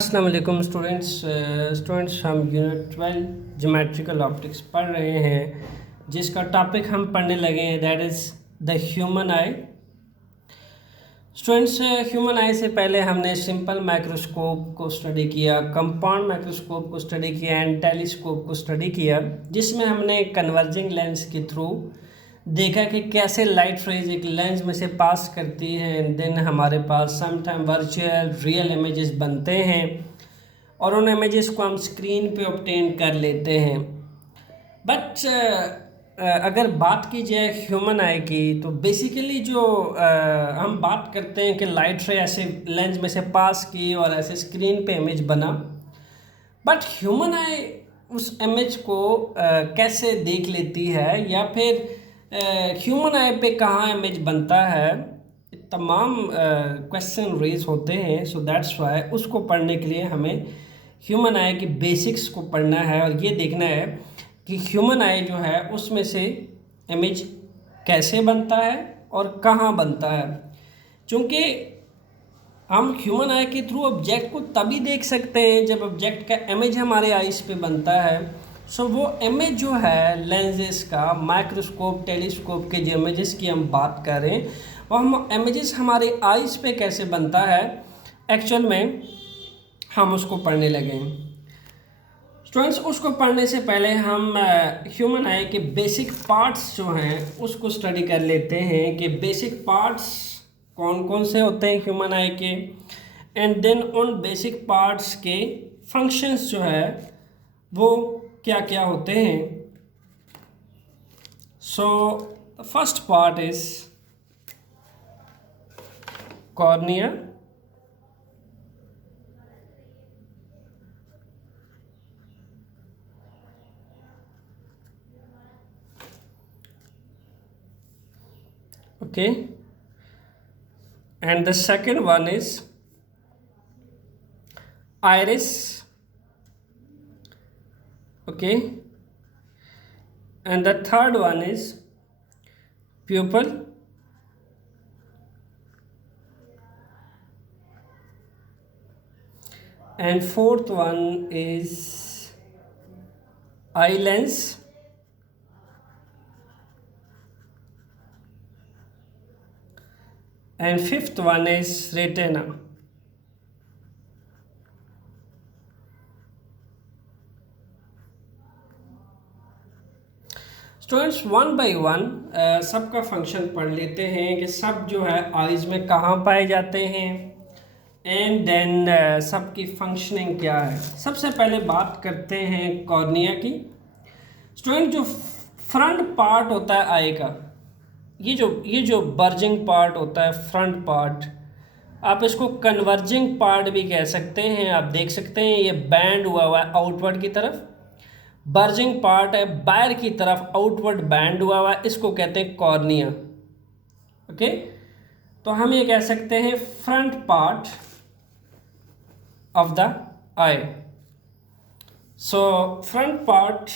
अस्सलाम वालेकुम स्टूडेंट्स हम यूनिट 12 ज्योमेट्रिकल ऑप्टिक्स पढ़ रहे हैं जिसका टॉपिक हम पढ़ने लगे हैं that is the human I. Students human आई से पहले हमने सिंपल माइक्रोस्कोप को स्टडी किया, कंपाउंड माइक्रोस्कोप को स्टडी किया एंड टेलीस्कोप को स्टडी किया, जिसमें हमने कन्वर्जिंग लेंस के थ्रू देखा कि कैसे लाइट रेज एक लेंस में से पास करती है एंड देन हमारे पास some time virtual real images बनते हैं और उन इमेजेस को हम स्क्रीन पे ऑब्टेन कर लेते हैं। बट अगर बात की जाए ह्यूमन आई की तो बेसिकली जो हम बात करते हैं कि लाइट रे ऐसे लेंस में से पास की और ऐसे स्क्रीन पे इमेज बना, बट ह्यूमन आई उस इमेज को कैसे देख लेती है या फिर ह्यूमन आई पे कहाँ इमेज बनता है, तमाम क्वेश्चन रेज होते हैं। सो दैट्स वाई उसको पढ़ने के लिए हमें ह्यूमन आई की बेसिक्स को पढ़ना है और ये देखना है कि ह्यूमन आई जो है उसमें से इमेज कैसे बनता है और कहाँ बनता है। क्योंकि हम ह्यूमन आई के थ्रू ऑब्जेक्ट को तभी देख सकते हैं जब ऑब्जेक्ट का इमेज हमारे आइज़ पे बनता है। सो वो इमेज जो है लेंसेज का, माइक्रोस्कोप टेलीस्कोप के जो इमेजेस की हम बात कर रहे हैं वो हम इमेजेस हमारे आइज़ पे कैसे बनता है एक्चुअल में हम उसको पढ़ने लगे। स्टूडेंट्स उसको पढ़ने से पहले हम ह्यूमन आई के बेसिक पार्ट्स जो हैं उसको स्टडी कर लेते हैं कि बेसिक पार्ट्स कौन कौन से होते हैं ह्यूमन आई के, एंड देन उन बेसिक पार्ट्स के फंक्शंस जो है वो क्या क्या होते हैं। So the first part is cornea, okay, and the second one is iris, okay, and the third one is pupil, and fourth one is eye lens, and fifth one is retina. Students one by one सबका function पढ़ लेते हैं कि सब जो है eyes में कहाँ पाए जाते हैं एंड देन सबकी फंक्शनिंग क्या है। सबसे पहले बात करते हैं कॉर्निया की। स्टूडेंट जो फ्रंट पार्ट होता है आई का, ये जो बर्जिंग पार्ट होता है फ्रंट पार्ट, आप इसको कन्वर्जिंग पार्ट भी कह सकते हैं। आप देख सकते हैं ये बैंड हुआ है आउटवर्ड की तरफ, बर्जिंग पार्ट है बाहर की तरफ आउटवर्ड बैंड हुआ है, इसको कहते हैं कॉर्निया। ओके, तो हम ये कह सकते हैं front part of the eye. So front part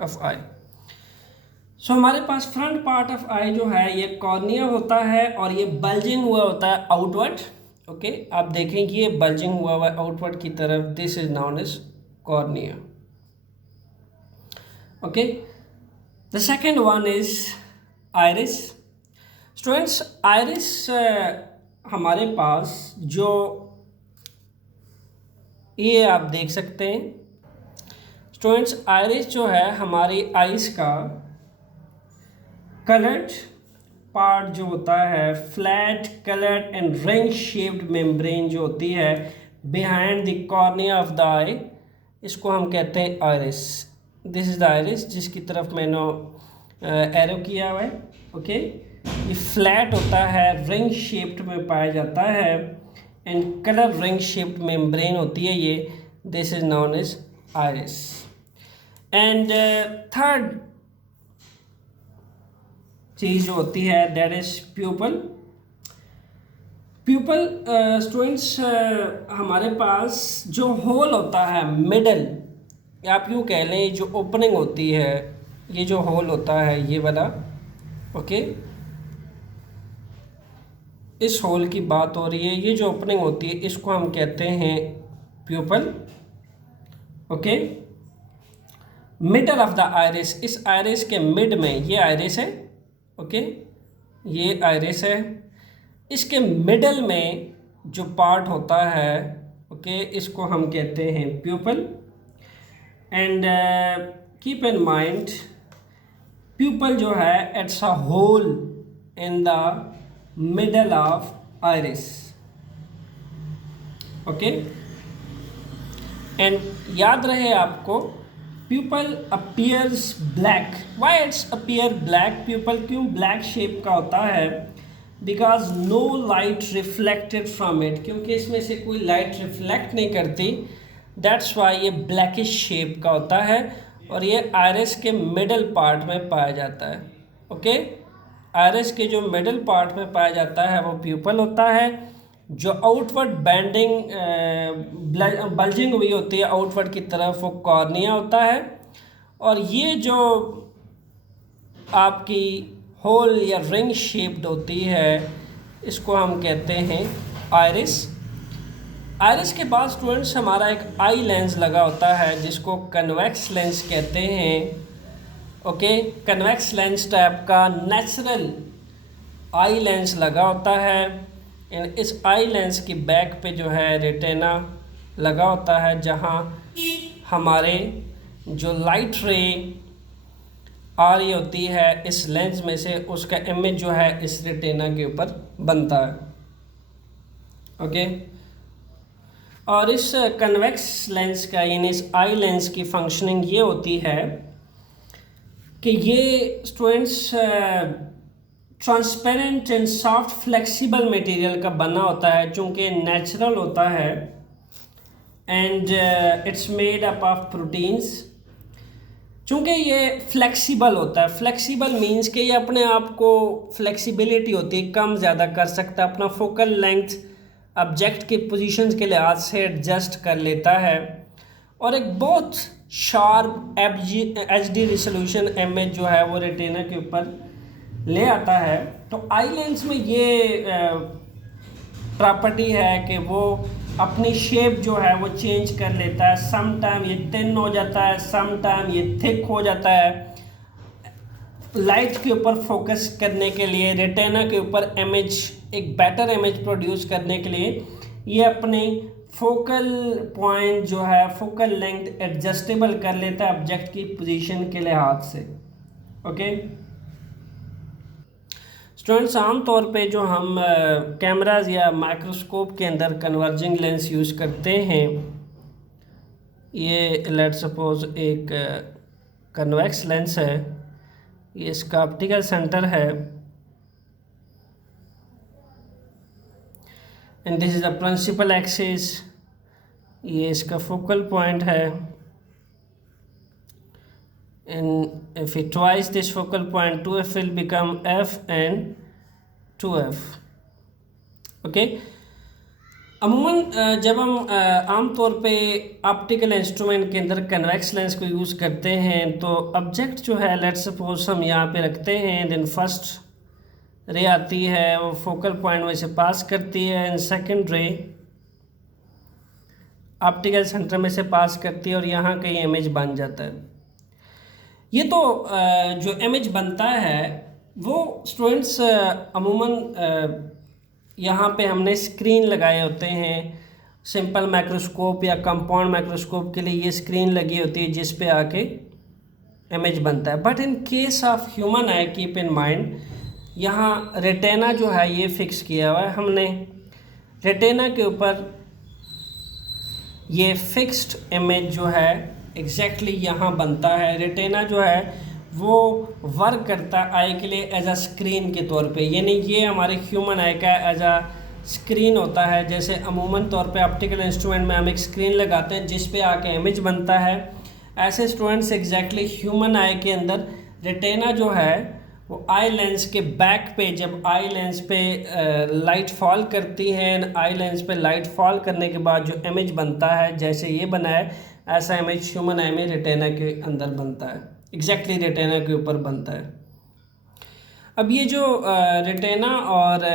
of eye. So हमारे पास फ्रंट पार्ट ऑफ आई जो है ये कॉर्निया होता है और ये बल्जिंग हुआ होता है आउटवर्ड। ओके, आप देखेंगे ये बल्जिंग हुआ है आउटवर्ड की तरफ, this is known as cornea. Okay, the second one is iris. Students iris हमारे पास जो ये आप देख सकते हैं स्टूडेंट्स, आइरिस जो है हमारी आइज का कलर्ड पार्ट जो होता है, flat coloured and ring shaped membrane जो होती है behind the cornea of the eye, इसको हम कहते हैं iris. This is the iris जिसकी तरफ मैंने एरो किया हुआ है। ओके, ये फ्लैट होता है, रिंग शेप्ड में पाया जाता है and colour ring shaped membrane होती है ये, this is known as iris. And third चीज़ जो होती है that is pupil. Pupil students हमारे पास जो होल होता है मिडल, या आप यूँ कह लें जो ओपनिंग होती है, ये जो होल होता है ये वाला, ओके, इस होल की बात हो रही है। ये जो ओपनिंग होती है इसको हम कहते हैं pupil, okay. Middle of the iris, इस आइरिस के मिड में ये आइरिस है, ओके, ये आइरिस है। इसके मिडल में जो पार्ट होता है, ओके, इसको हम कहते हैं pupil. And keep in mind, pupil जो है it's a hole in the middle of iris, okay. And याद रहे आपको, pupil appears black. Why it's appear black? Pupil क्यों ब्लैक शेप का होता है? Because no light reflected from it, क्योंकि इसमें से कोई लाइट रिफ्लेक्ट नहीं करती, दैट्स वाई ये ब्लैकिश शेप का होता है। और ये आइरिस के मिडल पार्ट में पाया जाता है, ओके। आइरिस के जो मिडल पार्ट में पाया जाता है वो प्यूपल होता है। जो आउटवर्ड बैंडिंग बल्जिंग हुई होती है आउटवर्ड की तरफ, वो कॉर्निया होता है। और ये जो आपकी होल या रिंग शेप्ड होती है इसको हम कहते हैं आइरिस। आइरिस के बाद स्टूडेंट्स हमारा एक आई लेंस लगा होता है जिसको कन्वेक्स लेंस कहते हैं, ओके। कन्वेक्स लेंस टाइप का नेचुरल आई लेंस लगा होता है। इस आई लेंस की बैक पे जो है रेटिना लगा होता है, जहाँ हमारे जो लाइट रे आ रही होती है इस लेंस में से, उसका इमेज जो है इस रेटिना के ऊपर बनता है, ओके। और इस कन्वेक्स लेंस का यानी इस आई लेंस की फंक्शनिंग ये होती है कि ये students transparent and soft flexible material का बना होता है, चूँकि नेचुरल होता है। And it's made up of proteins. चूँकि ये फ्लेक्सिबल होता है, फ्लेक्सिबल मीन्स कि ये अपने आप को फ्लेक्सिबिलिटी होती है, कम ज़्यादा कर सकता है, अपना फोकल लेंथ ऑब्जेक्ट की पोजीशंस के लिहाज से एडजस्ट कर लेता है। और एक बहुत शार्प HD रिजोल्यूशन इमेज जो है वो रेटिना के ऊपर ले आता है। तो आई लेंस में ये प्रॉपर्टी है कि वो अपनी शेप जो है वो चेंज कर लेता है। सम टाइम ये थिन हो जाता है, सम टाइम ये थिक हो जाता है। लाइट के ऊपर फोकस करने के लिए, रेटिना के ऊपर इमेज, एक बेटर इमेज प्रोड्यूस करने के लिए ये अपनी फोकल पॉइंट जो है, फोकल लेंथ एडजस्टेबल कर लेता है ऑब्जेक्ट की पोजीशन के लिहाज से, ओके। स्टूडेंट्स आमतौर पे जो हम कैमराज या माइक्रोस्कोप के अंदर कन्वर्जिंग लेंस यूज़ करते हैं, ये लेट सपोज एक कन्वेक्स लेंस है, ये इसका ऑप्टिकल सेंटर है, and this is the principal axis, ये इसका फोकल पॉइंट है। And if we twice this focal point, 2f will become f and 2f, okay। अमूमन जब हम आमतौर पे ऑप्टिकल इंस्ट्रूमेंट के अंदर कन्वेक्स लेंस को यूज़ करते हैं तो ऑब्जेक्ट जो है लेट्स सपोज हम यहाँ पे रखते हैं, देन फर्स्ट रे आती है, वो फोकल पॉइंट में से पास करती है, and second ray optical centre में से पास करती है और यहाँ कहीं इमेज बन जाता है। ये तो जो इमेज बनता है वो स्टूडेंट्स अमूमन यहाँ पे हमने स्क्रीन लगाए होते हैं। सिंपल माइक्रोस्कोप या कंपाउंड माइक्रोस्कोप के लिए ये स्क्रीन लगी होती है जिस पे आके इमेज बनता है। But in case of human I, keep in mind, यहाँ रेटिना जो है ये फिक्स किया हुआ है हमने। रेटिना के ऊपर ये फिक्स्ड इमेज जो है एग्जैक्टली यहाँ बनता है। रेटिना जो है वो वर्क करता है आई के लिए एज अ स्क्रीन के तौर पे, यानी ये हमारे ह्यूमन आई का एज अ स्क्रीन होता है। जैसे अमूमन तौर पे ऑप्टिकल इंस्ट्रूमेंट में हम एक स्क्रीन लगाते हैं जिस पे आके इमेज बनता है, ऐसे स्टूडेंट्स एग्जैक्टली ह्यूमन आई के अंदर रेटिना जो है वो आई लेंस के बैक पे, जब आई लेंस पे लाइट फॉल करती है, आई लेंस पे लाइट फॉल करने के बाद जो इमेज बनता है, जैसे ये बना है, ऐसा इमेज ह्यूमन आई में रेटिना के अंदर बनता है, एग्जैक्टली रेटिना के ऊपर बनता है। अब ये जो रेटिना और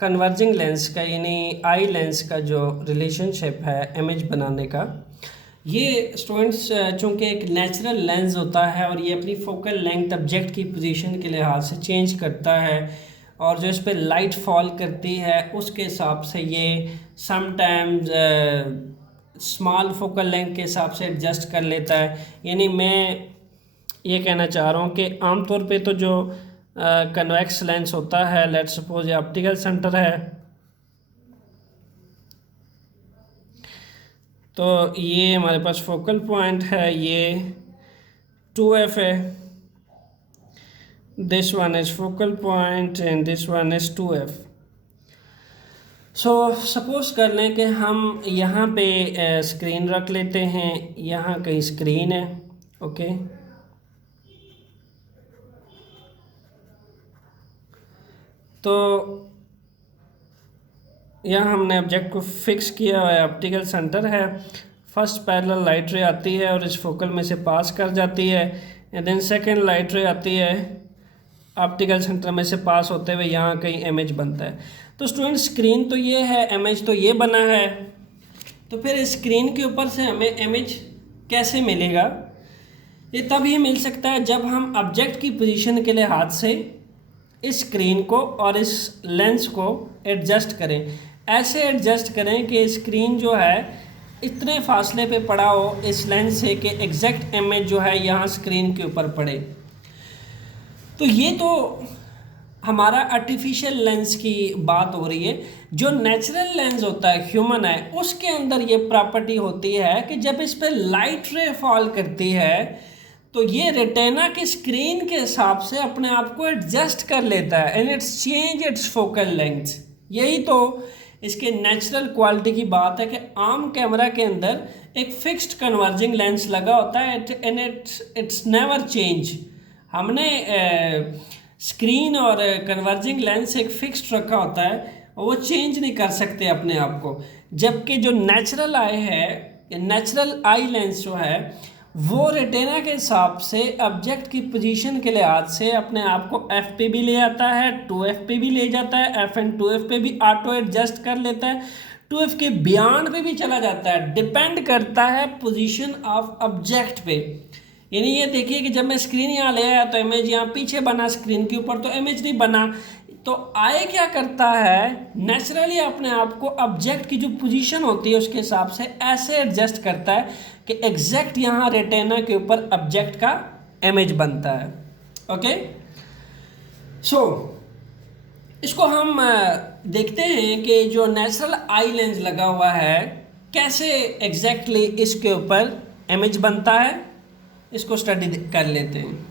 कन्वर्जिंग लेंस का यानी आई लेंस का जो रिलेशनशिप है इमेज बनाने का, ये स्टूडेंट्स चूँकि एक नेचुरल लेंस होता है और ये अपनी फोकल लेंथ ऑब्जेक्ट की पोजीशन के लिहाज से चेंज करता है, और जो इस पर लाइट फॉल करती है उसके हिसाब से ये समटाइम्स स्मॉल फोकल लेंथ के हिसाब से एडजस्ट कर लेता है। यानी मैं ये कहना चाह रहा हूँ कि आमतौर पे तो जो कन्वेक्स लेंस होता है, लेट्स सपोज ये ऑप्टिकल सेंटर है, तो ये हमारे पास फोकल पॉइंट है, ये 2f है, this one is focal point and this one is 2f। So suppose कर लें कि हम यहाँ पे स्क्रीन रख लेते हैं, यहाँ कहीं स्क्रीन है, ओके। तो यहाँ हमने ऑब्जेक्ट को फिक्स किया हुआ है, ऑप्टिकल सेंटर है, फर्स्ट पैरेलल लाइट रे आती है और इस फोकल में से पास कर जाती है, and then second light ray आती है, ऑप्टिकल सेंटर में से पास होते हुए यहाँ कहीं इमेज बनता है। तो स्टूडेंट स्क्रीन तो ये है, इमेज तो ये बना है, तो फिर स्क्रीन के ऊपर से हमें इमेज कैसे मिलेगा? ये तभी मिल सकता है जब हम ऑब्जेक्ट की पोजीशन के लिहाज से इस स्क्रीन को और इस लेंस को एडजस्ट करें, ऐसे एडजस्ट करें कि स्क्रीन जो है इतने फासले पे पड़ा हो इस लेंस से कि एग्जैक्ट इमेज जो है यहाँ स्क्रीन के ऊपर पड़े। तो ये तो हमारा आर्टिफिशियल लेंस की बात हो रही है। जो नेचुरल लेंस होता है ह्यूमन है, उसके अंदर ये प्रॉपर्टी होती है कि जब इस पर लाइट रे फॉल करती है तो ये रेटिना की स्क्रीन के हिसाब से अपने आप को एडजस्ट कर लेता है and it's change it's focal length. यही तो इसके नेचुरल क्वालिटी की बात है कि आम कैमरा के अंदर एक फिक्स्ड कन्वर्जिंग लेंस लगा होता है एंड इट्स नेवर चेंज। हमने स्क्रीन और कन्वर्जिंग लेंस एक फिक्स्ड रखा होता है और वो चेंज नहीं कर सकते अपने आप को, जबकि जो नेचुरल आई है, नेचुरल आई लेंस जो है वो रेटिना के हिसाब से ऑब्जेक्ट की पोजीशन के लिहाज से अपने आप को एफ पे भी ले आता है, 2f पे भी ले जाता है, एफ एंड 2f पे भी ऑटो एडजस्ट कर लेता है, 2f के बियॉन्ड पे भी चला जाता है, डिपेंड करता है पोजीशन ऑफ ऑब्जेक्ट पे। यानी ये देखिए कि जब मैं स्क्रीन यहाँ ले आया तो इमेज यहाँ पीछे बना, स्क्रीन के ऊपर तो इमेज नहीं बना। तो आई क्या करता है, नेचुरली अपने आप को ऑब्जेक्ट की जो पोजीशन होती है उसके हिसाब से ऐसे एडजस्ट करता है कि एग्जैक्ट यहाँ रेटिना के ऊपर ऑब्जेक्ट का इमेज बनता है। ओके, सो इसको हम देखते हैं कि जो नेचुरल आई लेंस लगा हुआ है कैसे एग्जैक्टली इसके ऊपर इमेज बनता है, इसको स्टडी कर लेते हैं।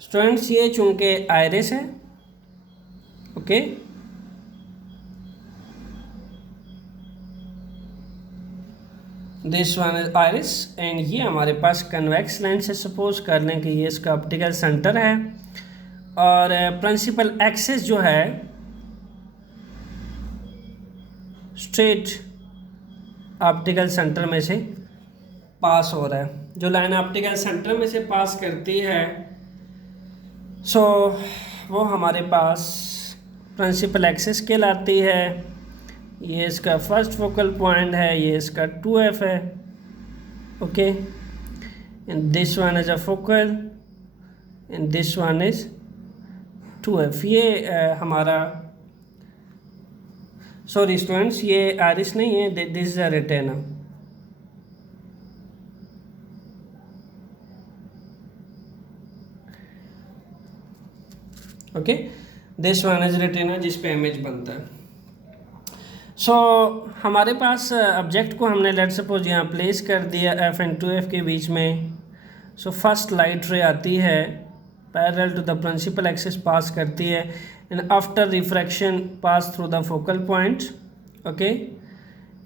स्टूडेंट्स ये चूंकि आइरिस है, okay, this one is iris and ये हमारे पास कन्वेक्स लेंस है। सपोज कर लें कि ये इसका ऑप्टिकल सेंटर है और प्रिंसिपल एक्सिस जो है स्ट्रेट ऑप्टिकल सेंटर में से पास हो रहा है। जो लाइन ऑप्टिकल सेंटर में से पास करती है सो वो हमारे पास प्रिंसिपल एक्सिस कहलाती है। ये इसका फर्स्ट फोकल पॉइंट है, ये इसका 2f है, okay, and this one is a focal and this one is 2f। ये हमारा, सॉरी स्टूडेंट्स, ये आइरिस नहीं है, this is a retina. Okay, this one is retina जिस पे इमेज बनता है। सो हमारे पास ऑब्जेक्ट को हमने लेट सपोज यहाँ प्लेस कर दिया एफ एंड 2f के बीच में। सो फर्स्ट लाइट रे आती है, parallel to the principal axis pass करती है and after refraction pass through the focal point, okay,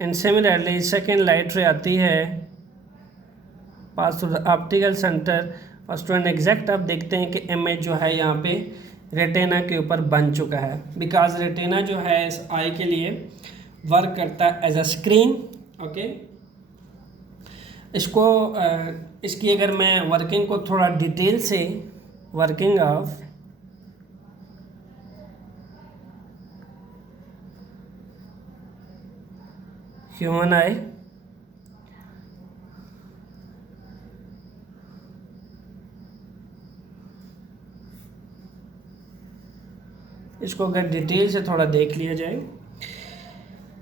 and similarly second light ray आती है, pass through the optical centre और student exact आप देखते हैं कि इमेज जो है यहाँ पे रेटिना के ऊपर बन चुका है, बिकॉज रेटिना जो है इस आई के लिए वर्क करता है एज अ स्क्रीन। ओके, इसकी अगर मैं वर्किंग को थोड़ा डिटेल से, वर्किंग ऑफ ह्यूमन आई, इसको अगर डिटेल से थोड़ा देख लिया जाए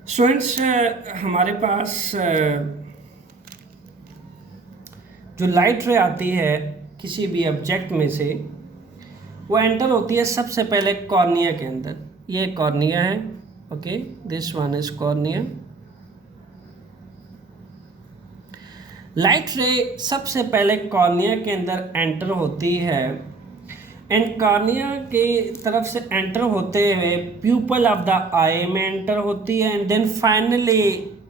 स्टूडेंट्स, हमारे पास जो लाइट रे आती है किसी भी ऑब्जेक्ट में से, वो एंटर होती है सबसे पहले कॉर्निया के अंदर। ये कॉर्निया है, okay, this one is cornea. Light रे सबसे पहले कॉर्निया के अंदर एंटर होती है एंड कॉर्निया के तरफ से एंटर होते हुए प्यूपल ऑफ द आई में एंटर होती है एंड देन फाइनली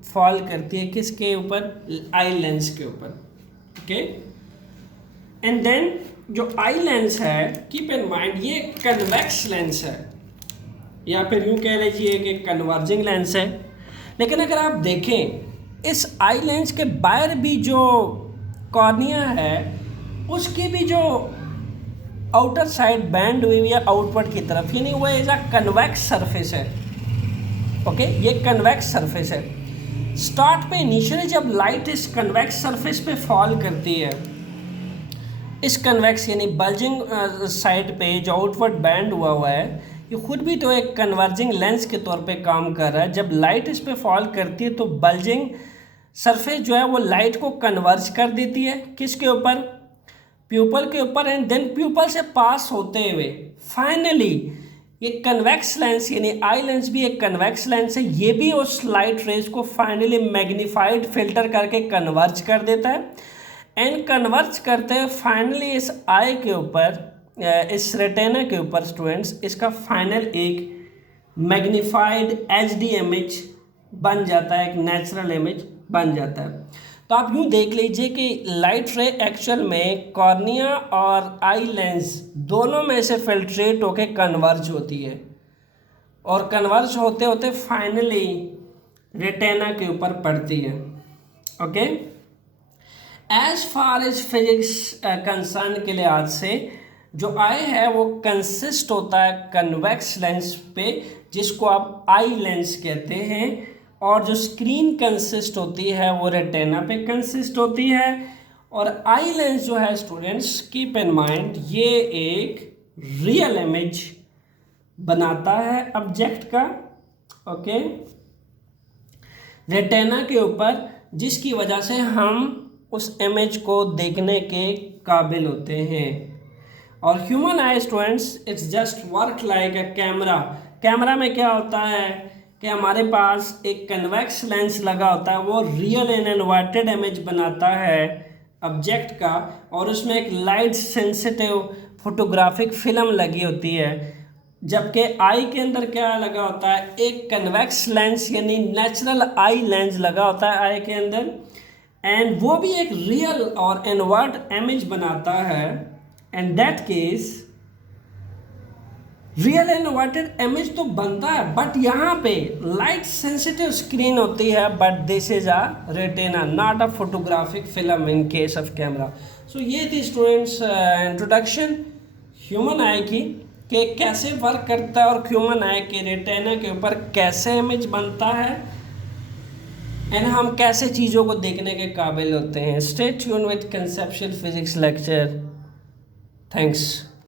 फॉल करती है किसके ऊपर, आई लेंस के ऊपर। ओके, एंड देन जो आई लेंस है, कीप इन माइंड ये कन्वेक्स लेंस है या फिर यूँ कह लीजिए कि कन्वर्जिंग लेंस है। लेकिन अगर आप देखें इस आई लेंस के बाहर भी जो कॉर्निया है उसकी भी जो आउटर साइड बैंड हुई है आउटवर्ड की तरफ, यानी वो एज अ कन्वेक्स सरफेस है। ओके, ये कन्वेक्स सरफेस है। स्टार्ट पे इनिशियली जब लाइट इस कन्वेक्स सरफेस पे फॉल करती है, इस कन्वेक्स यानी बल्जिंग साइड पे जो आउटवर्ड बैंड हुआ है, ये खुद भी तो एक कन्वर्जिंग लेंस के तौर पे काम कर रहा है। जब लाइट इस पे फॉल करती है तो बल्जिंग सरफेस जो है वो लाइट को कन्वर्ज कर देती है किसके ऊपर, प्यूपल के ऊपर, एंड देन प्यूपल से पास होते हुए फाइनली ये कन्वेक्स लेंस यानी आई लेंस भी एक कन्वेक्स लेंस है, ये भी उस लाइट रेज को फाइनली मैग्नीफाइड फिल्टर करके कन्वर्ज कर देता है एंड कन्वर्ज करते हैं फाइनली इस आई के ऊपर, इस रेटिना के ऊपर स्टूडेंट्स इसका फाइनल एक मैग्नीफाइड एचडी इमेज बन जाता है, एक नेचुरल इमेज बन जाता है। तो आप यूँ देख लीजिए कि लाइट रे एक्चुअल में कॉर्निया और आई लेंस दोनों में से फिल्ट्रेट होके कन्वर्ज होती है और कन्वर्ज होते होते फाइनली रेटिना के ऊपर पड़ती है। Okay, as far as physics concern के लिहाज से जो आई है वो कंसिस्ट होता है कन्वेक्स लेंस पे, जिसको आप आई लेंस कहते हैं, और जो स्क्रीन कंसिस्ट होती है वो रेटिना पे कंसिस्ट होती है। और आई लेंस जो है स्टूडेंट्स, कीप इन माइंड, ये एक रियल इमेज बनाता है ऑब्जेक्ट का, ओके, रेटिना के ऊपर, जिसकी वजह से हम उस इमेज को देखने के काबिल होते हैं। और human I students, it's just work like a camera. Camera में क्या होता है कि हमारे पास एक कन्वेक्स लेंस लगा होता है, वो रियल एंड इन्वर्टेड इमेज बनाता है ऑब्जेक्ट का, और उसमें एक लाइट सेंसिटिव फोटोग्राफिक फिल्म लगी होती है। जबकि आई के अंदर क्या लगा होता है, एक कन्वेक्स लेंस यानी नेचुरल आई लेंस लगा होता है आई के अंदर, एंड वो भी एक रियल और इन्वर्ट इमेज बनाता है। And that case real inverted image तो बनता है, बट यहाँ पे लाइट सेंसिटिव स्क्रीन होती है, but this is a retina, not a photographic film in case of camera. So ये थी स्टूडेंट्स इंट्रोडक्शन ह्यूमन आई की, कि कैसे वर्क करता है और ह्यूमन आई के रेटिना के ऊपर कैसे इमेज बनता है एंड हम कैसे चीज़ों को देखने के काबिल होते हैं। Stay tune with conceptual physics lecture. Thanks.